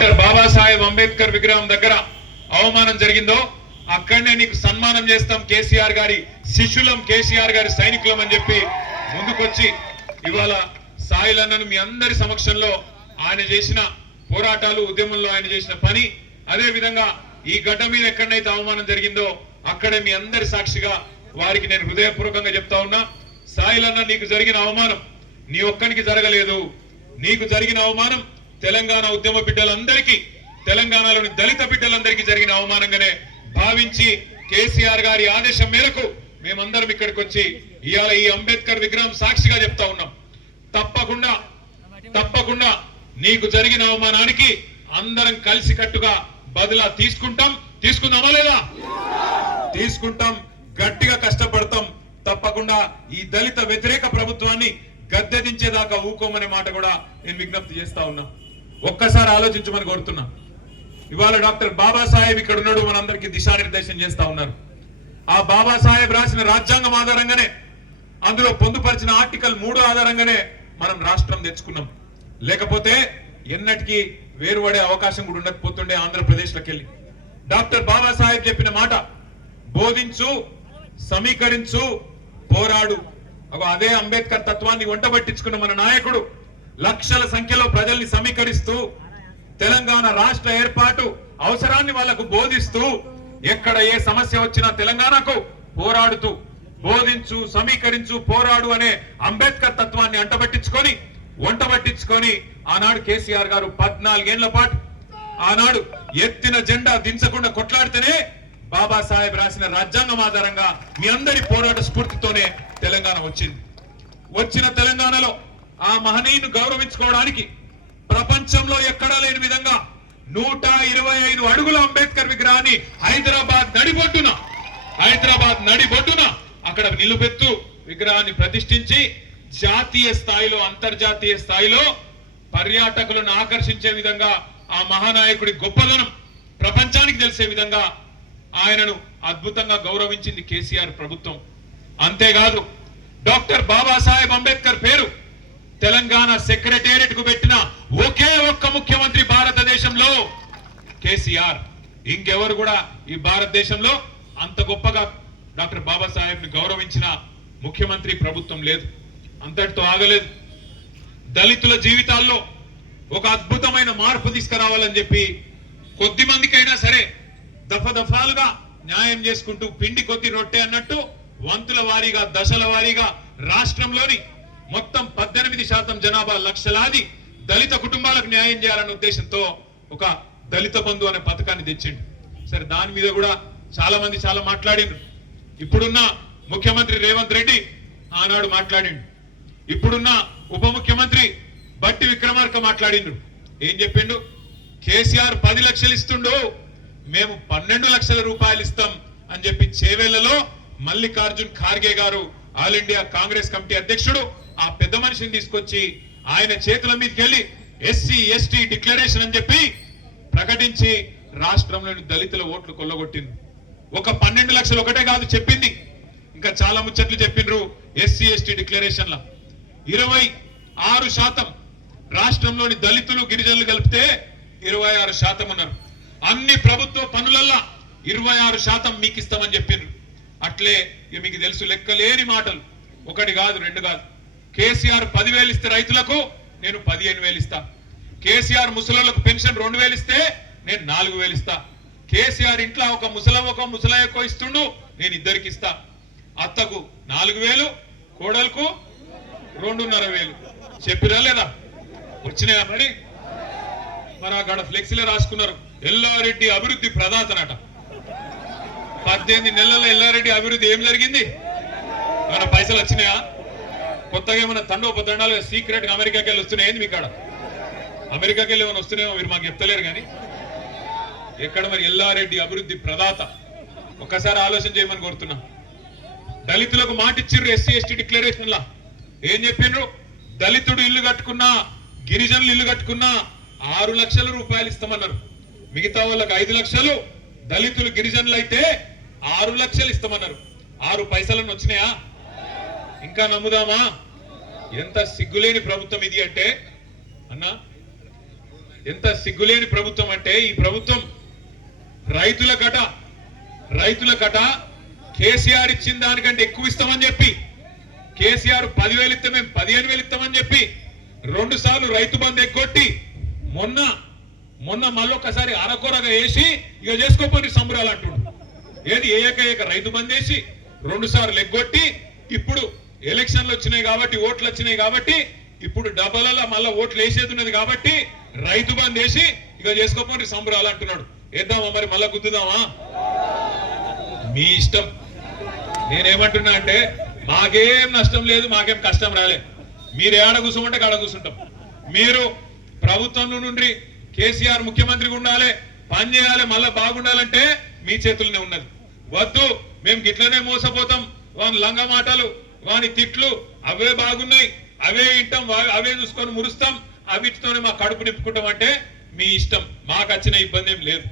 Doctor Babasaheb Ambedkar విగ్రహం దగ్గర అవమానం జరిగిందో అక్కడనే నీకు సన్మానం చేస్తాం, కేసీఆర్ గారి శిష్యులం, కేసీఆర్ గారి సైనికులం అని చెప్పి ముందుకొచ్చి ఇవాళ సాయిలన్నను మీ అందరి సమక్షంలో ఆయన చేసిన పోరాటాలు, ఉద్యమంలో ఆయన చేసిన పని, అదే విధంగా ఈ గడ్డ మీద ఎక్కడైతే అవమానం జరిగిందో అక్కడే మీ అందరి సాక్షిగా వారికి నేను హృదయపూర్వకంగా చెప్తా ఉన్నా, సాయిలన్న నీకు జరిగిన అవమానం నీ ఒక్కనికి జరగలేదు. నీకు జరిగిన అవమానం తెలంగాణ ఉద్యమ బిడ్డలందరికీ, తెలంగాణలోని దళిత బిడ్డలందరికీ జరిగిన అవమానంగానే భావించి కేసీఆర్ గారి ఆదేశం మేరకు మేమందరం ఇక్కడికి వచ్చి ఇవాళ ఈ అంబేద్కర్ విగ్రహం సాక్షిగా చెప్తా ఉన్నాం, తప్పకుండా నీకు జరిగిన అవమానానికి అందరం కలిసి కట్టుగా బదులా తీసుకుందామా లేదా? తీసుకుంటాం, గట్టిగా కష్టపడతాం. తప్పకుండా ఈ దళిత వ్యతిరేక ప్రభుత్వాన్ని గద్దెదించేదాకా ఊకోమనే మాట కూడా నేను విజ్ఞప్తి చేస్తా ఉన్నా. ఒక్కసారి ఆలోచించమని కోరుతున్నా. ఇవాళ డాక్టర్ బాబాసాహెబ్ ఇక్కడ ఉన్నాడు, మనందరికీ దిశానిర్దేశం చేస్తా ఉన్నారు. ఆ బాబాసాహెబ్ రాసిన రాజ్యాంగం ఆధారంగానే, అందులో పొందుపరిచిన ఆర్టికల్ 3 ఆధారంగానే మనం రాష్ట్రం తెచ్చుకున్నాం. లేకపోతే ఎన్నటికీ వేరుపడే అవకాశం కూడా ఉండకపోతుండే ఆంధ్రప్రదేశ్లోకి వెళ్ళి. డాక్టర్ బాబాసాహెబ్ చెప్పిన మాట, బోధించు, సమీకరించు, పోరాడు. అదే అంబేద్కర్ తత్వాన్ని వంటబట్టించుకున్న మన నాయకుడు లక్షల సంఖ్యలో ప్రజల్ని సమీకరిస్తూ తెలంగాణ రాష్ట్ర ఏర్పాటు అవసరాన్ని వాళ్లకు బోధిస్తూ, ఎక్కడ ఏ సమస్య వచ్చినా తెలంగాణకు పోరాడుతూ, బోధించు, సమీకరించు, పోరాడు అనే అంబేద్కర్ తత్వాన్ని వంటబట్టించుకొని ఆనాడు కేసీఆర్ గారు 14 ఏళ్ల పాటు ఆనాడు ఎత్తిన జెండా దించకుండా కొట్లాడితేనే బాబాసాహెబ్ రాసిన రాజ్యాంగం ఆధారంగా మీ అందరి పోరాట స్ఫూర్తితోనే తెలంగాణ వచ్చింది. వచ్చిన తెలంగాణలో ఆ మహనీయుని గౌరవించుకోవడానికి ప్రపంచంలో ఎక్కడా లేని విధంగా 125 అడుగుల అంబేద్కర్ విగ్రహాన్ని హైదరాబాద్ నడిబొడ్డున అక్కడ నిలుపెత్తు విగ్రహాన్ని ప్రతిష్ఠించి జాతీయ స్థాయిలో, అంతర్జాతీయ స్థాయిలో పర్యాటకులను ఆకర్షించే విధంగా ఆ మహానాయకుడి గొప్పదనం ప్రపంచానికి తెలిసే విధంగా ఆయనను అద్భుతంగా గౌరవించింది కేసీఆర్ ప్రభుత్వం. అంతేకాదు డాక్టర్ బాబాసాహెబ్ అంబేద్కర్ పేరు తెలంగాణ సెక్రటేరియట్ కు పెట్టిన ఒకే ఒక్క ముఖ్యమంత్రి భారతదేశంలో కేసీఆర్. ఇంకెవరు కూడా ఈ భారతదేశంలో అంత గొప్పగా డాక్టర్ బాబాసాహెబ్ ని గౌరవించిన ముఖ్యమంత్రి ప్రభుత్వం లేదు. అంతటితో ఆగలేదు. దళితుల జీవితాల్లో ఒక అద్భుతమైన మార్పు తీసుకురావాలని చెప్పి కొద్ది మందికైనా సరే దఫాలుగా న్యాయం చేసుకుంటూ పిండి కొద్ది రొట్టె అన్నట్టు వంతుల వారీగా, దశల వారీగా రాష్ట్రంలోని మొత్తం 18% జనాభా లక్షలాది దళిత కుటుంబాలకు న్యాయం చేయాలనే ఉద్దేశంతో ఒక దళిత బంధు అనే పథకాన్ని తెచ్చిండు. సరే, దాని మీద కూడా చాలా మంది చాలా మాట్లాడిండ్రు. ఇప్పుడున్న ముఖ్యమంత్రి రేవంత్ రెడ్డి ఆనాడు మాట్లాడిండు. ఇప్పుడున్న ఉప ముఖ్యమంత్రి బట్టి విక్రమార్క మాట్లాడిండ్రు. ఏం చెప్పిండు? కేసీఆర్ 10 లక్షలు ఇస్తుండు, మేము 12 లక్షల రూపాయలు ఇస్తాం అని చెప్పి చేవేళ్లలో మల్లికార్జున్ ఖార్గే గారు, ఆల్ ఇండియా కాంగ్రెస్ కమిటీ అధ్యక్షుడు, ఆ పెద్ద మనిషిని తీసుకొచ్చి ఆయన చేతుల మీదకి వెళ్ళి ఎస్సీ ఎస్టీ డిక్లరేషన్ అని చెప్పి ప్రకటించి రాష్ట్రంలోని దళితుల ఓట్లు కొల్లగొట్టింది. ఒక 12 లక్షలు ఒకటే కాదు చెప్పింది, ఇంకా చాలా ముచ్చట్లు చెప్పిండ్రు. ఎస్సీ ఎస్టీ డిక్లరేషన్ లా 26% రాష్ట్రంలోని దళితులు, గిరిజనులు కలిపితే 26% ఉన్నారు. అన్ని ప్రభుత్వ పనులల్లా 26% మీకు ఇస్తామని చెప్పిండ్రు. అట్లే మీకు తెలుసు, లెక్కలేని మాటలు, ఒకటి కాదు, 2 కాదు. కేసీఆర్ 10,000 ఇస్తే రైతులకు, నేను 15,000 ఇస్తా. కేసీఆర్ ముసలోళ్లకు పెన్షన్ 2,000 ఇస్తే నేను 4,000 ఇస్తా. కేసీఆర్ ఇంట్లో ఒక ముసలయ్యకో ఇస్తుండు, నేను ఇద్దరికి ఇస్తా. అత్తకు 4,000, కోడలకు 2,500. చెప్పిరా లేదా? వచ్చినాయా? మరి అక్కడ ఫ్లెక్సీలో రాసుకున్నారు, ఎల్లారెడ్డి అభివృద్ధి ప్రదాతనట. 18 నెలల ఎల్లారెడ్డి అభివృద్ధి ఏం జరిగింది? ఏమైనా పైసలు వచ్చినాయా? కొత్తగా ఏమైనా తండోపతండాలు సీక్రెట్ గా అమెరికాకి వెళ్ళి వస్తున్నాయింది? మీకు అమెరికాకి వెళ్ళి ఏమైనా వస్తున్నాయో మీరు మాకు చెప్తలేరు కానీ ఎక్కడ మరి ఎల్లారెడ్డి అభివృద్ధి ప్రదాత? ఒక్కసారి ఆలోచన చేయమని కోరుతున్నా. దళితులకు మాట ఇచ్చిర్రు ఎస్సీ ఎస్టీ డిక్లరేషన్ లా. ఏం చెప్పిండ్రు? దళితుడు ఇల్లు కట్టుకున్నా, గిరిజనులు ఇల్లు కట్టుకున్నా 6 లక్షల రూపాయలు ఇస్తామన్నారు. మిగతా వాళ్ళకి 5 లక్షలు, దళితులు గిరిజనులు అయితే 6 లక్షలు ఇస్తామన్నారు. 6 పైసలను వచ్చినాయా? ఇంకా నమ్ముదామా? ఎంత సిగ్గులేని ప్రభుత్వం ఇది అంటే, అన్నా ఎంత సిగ్గులేని ప్రభుత్వం అంటే ఈ ప్రభుత్వం రైతుల కట కేసీఆర్ ఇచ్చిన దానికంటే ఎక్కువ ఇస్తామని చెప్పి, కేసీఆర్ 10,000 ఇస్తే మేము 15,000 ఇస్తామని చెప్పి 2 సార్లు రైతు బంధు ఎగ్గొట్టి మొన్న మళ్ళొక్కసారి అరకొరగా వేసి ఇక చేసుకోపోయి సంబరాలు అంటుండు. ఏది ఏక రైతు బంధు వేసి 2 సార్లు ఎగ్గొట్టి ఇప్పుడు ఎలక్షన్లు వచ్చినాయి కాబట్టి, ఓట్లు వచ్చినాయి కాబట్టి, ఇప్పుడు డబ్బలలో మళ్ళీ ఓట్లు వేసేది ఉన్నది కాబట్టి రైతు బంధు వేసి ఇక చేసుకోపోయి సంబరాలు అంటున్నాడు. వేద్దామా మరి, మళ్ళా గుద్దుదామా? మీ ఇష్టం. నేనేమంటున్నా అంటే మాకేం నష్టం లేదు, మాకేం కష్టం రాలే. మీరు ఏడ కూర్చోమంటే ఆడ కూర్చుంటాం. మీరు ప్రభుత్వం నుండి కేసీఆర్ ముఖ్యమంత్రిగా ఉండాలి, పని చేయాలి, మళ్ళా బాగుండాలంటే మీ చేతుల్లోనే ఉన్నది. వద్దు మేము గిట్లనే మోసపోతాం, వాని లంగ మాటలు వాని తిట్లు అవే బాగున్నాయి, అవే ఇంటాం, అవే చూసుకొని మురుస్తాం, అవిటితోనే మా కడుపు నింపుకుంటాం అంటే మీ ఇష్టం. మాకు వచ్చిన ఇబ్బంది ఏం లేదు.